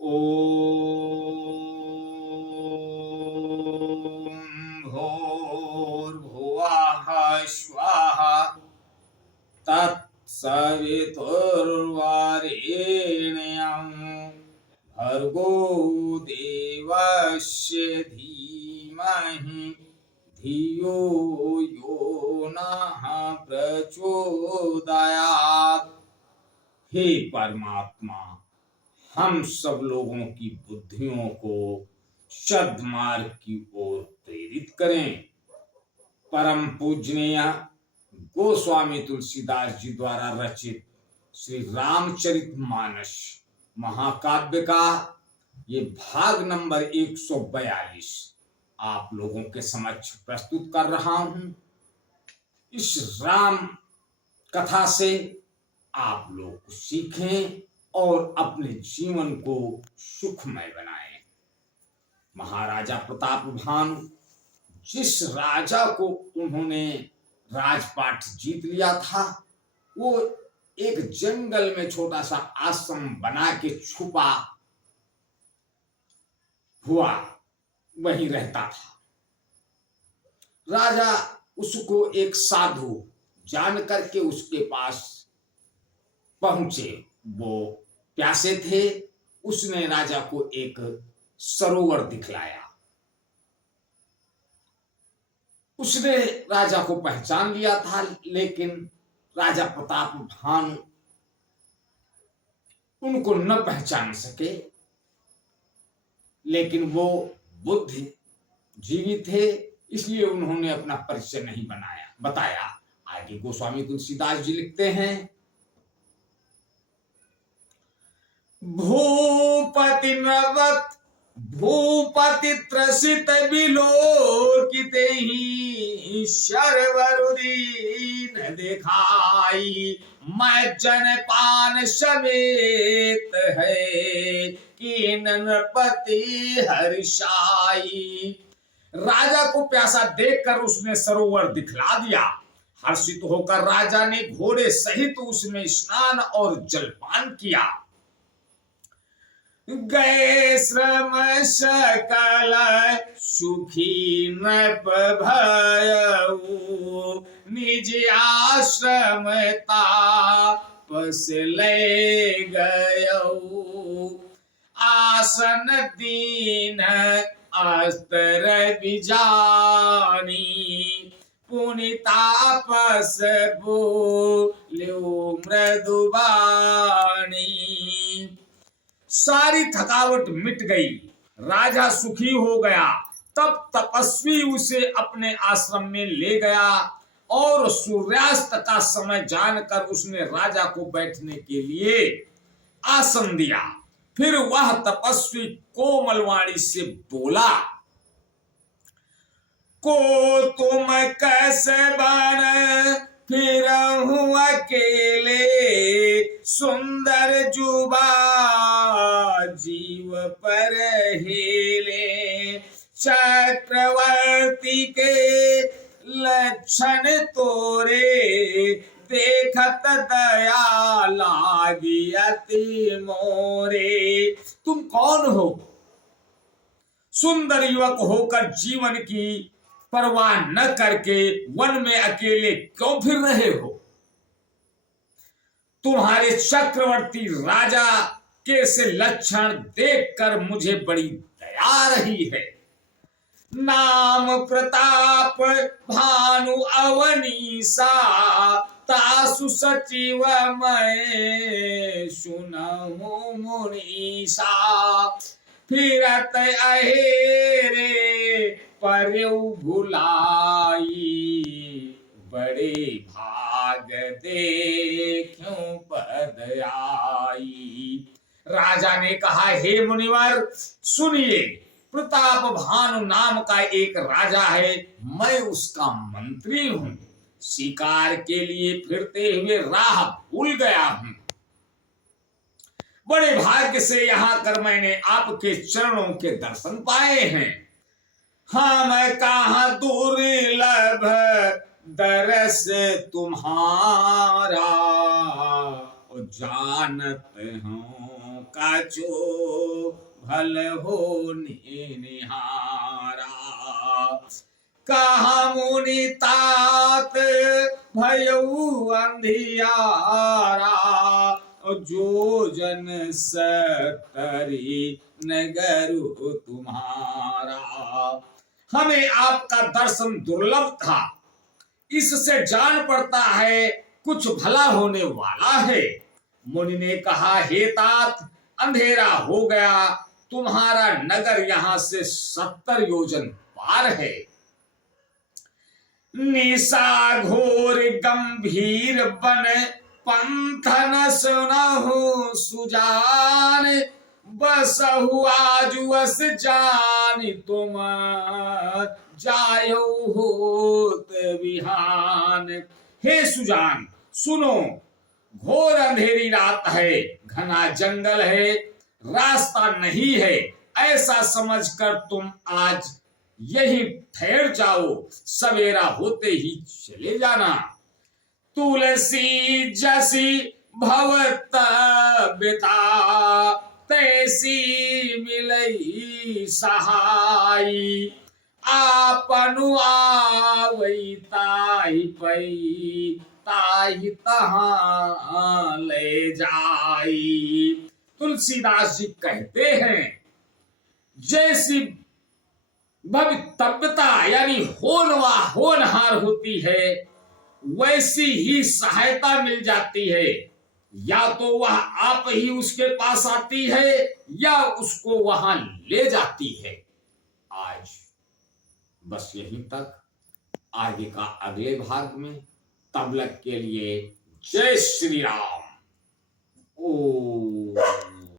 ॐ भूर्भुवः स्वः तत्सवितुर्वरेण्यं भर्गो देवस्य धीमहि धियो यो नः प्रचोदयात्। हे परमात्मा, हम सब लोगों की बुद्धियों को सद्मार्ग की ओर प्रेरित करें। परम पूजनीय गोस्वामी तुलसीदास जी द्वारा रचित श्री रामचरितमानस महाकाव्य का ये भाग नंबर 142 आप लोगों के समक्ष प्रस्तुत कर रहा हूं। इस राम कथा से आप लोग कुछ सीखें और अपने जीवन को सुखमय बनाएं। महाराजा प्रताप भानु, जिस राजा को उन्होंने राजपाट जीत लिया था, वो एक जंगल में छोटा सा आश्रम बना के छुपा हुआ वहीं रहता था। राजा उसको एक साधु जान करके उसके पास पहुंचे। वो प्यासे थे। उसने राजा को एक सरोवर दिखलाया। उसने राजा को पहचान लिया था, लेकिन राजा प्रताप भानु उनको न पहचान सके। लेकिन वो बुद्धिजीवी थे, इसलिए उन्होंने अपना परिचय नहीं बताया। आगे गोस्वामी तुलसीदास जी लिखते हैं, भूपति नवत भूपति त्रसित विलोकिते ही शर्वरुदीन दिखाई, मैं जनपान समेत है कि नरपति हर्षाई। राजा को प्यासा देखकर उसने सरोवर दिखला दिया। हर्षित होकर राजा ने घोड़े सहित उसमें स्नान और जलपान किया। गए श्रम सकल सुखी नृप भयउ, निज आश्रम तापस ले गयउ। आसन दीन अस्तर बिजानी, पुनि तापस बोल्यो मृदुबानी। सारी थकावट मिट गई, राजा सुखी हो गया। तब तपस्वी उसे अपने आश्रम में ले गया और सूर्यास्त का समय जानकर उसने राजा को बैठने के लिए आसन दिया। फिर वह तपस्वी कोमल वाणी से बोला, को तुम कैसे बन फिरहूं अकेले, सुंदर जुबा जीव पर हेले। चक्रवर्ती के लक्षण तोरे, देखत दया लागी अति मोरे। तुम कौन हो? सुंदर युवक होकर जीवन की परवाह न करके वन में अकेले क्यों फिर रहे हो? तुम्हारे चक्रवर्ती राजा के से लक्षण देखकर मुझे बड़ी दया रही है। नाम प्रताप भानु अवनीसा, तासु सचिव मैं सुनहु मुनीसा। फिरत अहेरे पर्यु भुलाई, बड़े भाग देखूं पद आई। राजा ने कहा, हे मुनिवर सुनिए, प्रताप भानु नाम का एक राजा है, मैं उसका मंत्री हूं। शिकार के लिए फिरते हुए राह भूल गया हूं। बड़े भाग्य से यहां कर मैंने आपके चरणों के दर्शन पाए हैं। हाँ, मैं कहाँ दुर्लभ दरस तुम्हारा, जानत हूं कछु भल हो निहारा। कहा मुनि तात भयउ अंधियारा, जो जन सतरी नगरु तुम्हारा। हमें आपका दर्शन दुर्लभ था, इससे जान पड़ता है कुछ भला होने वाला है। मुनि ने कहा, हे तात, अंधेरा हो गया, तुम्हारा नगर यहां से 70 योजन पार है। निशा घोर गंभीर बन पंथ न सुनहु सुजान, बसहु आजुअस जान तुम जायो होत बिहान। हे सुजान सुनो, घोर अंधेरी रात है, घना जंगल है, रास्ता नहीं है, ऐसा समझकर तुम आज यही ठहर जाओ, सवेरा होते ही चले जाना। तुलसी जसी भवत बिता, तैसी मिलई सहाई, आपनु आवई ताहि पई, ताहि तहां ले जाई। तुलसीदास जी कहते हैं, जैसी भवितव्यता यानी होनहार होती है, वैसी ही सहायता मिल जाती है। या तो वह आप ही उसके पास आती है या उसको वहां ले जाती है। आज बस यहीं तक, आगे का अगले भाग में। तब तक के लिए जय श्री राम। ओ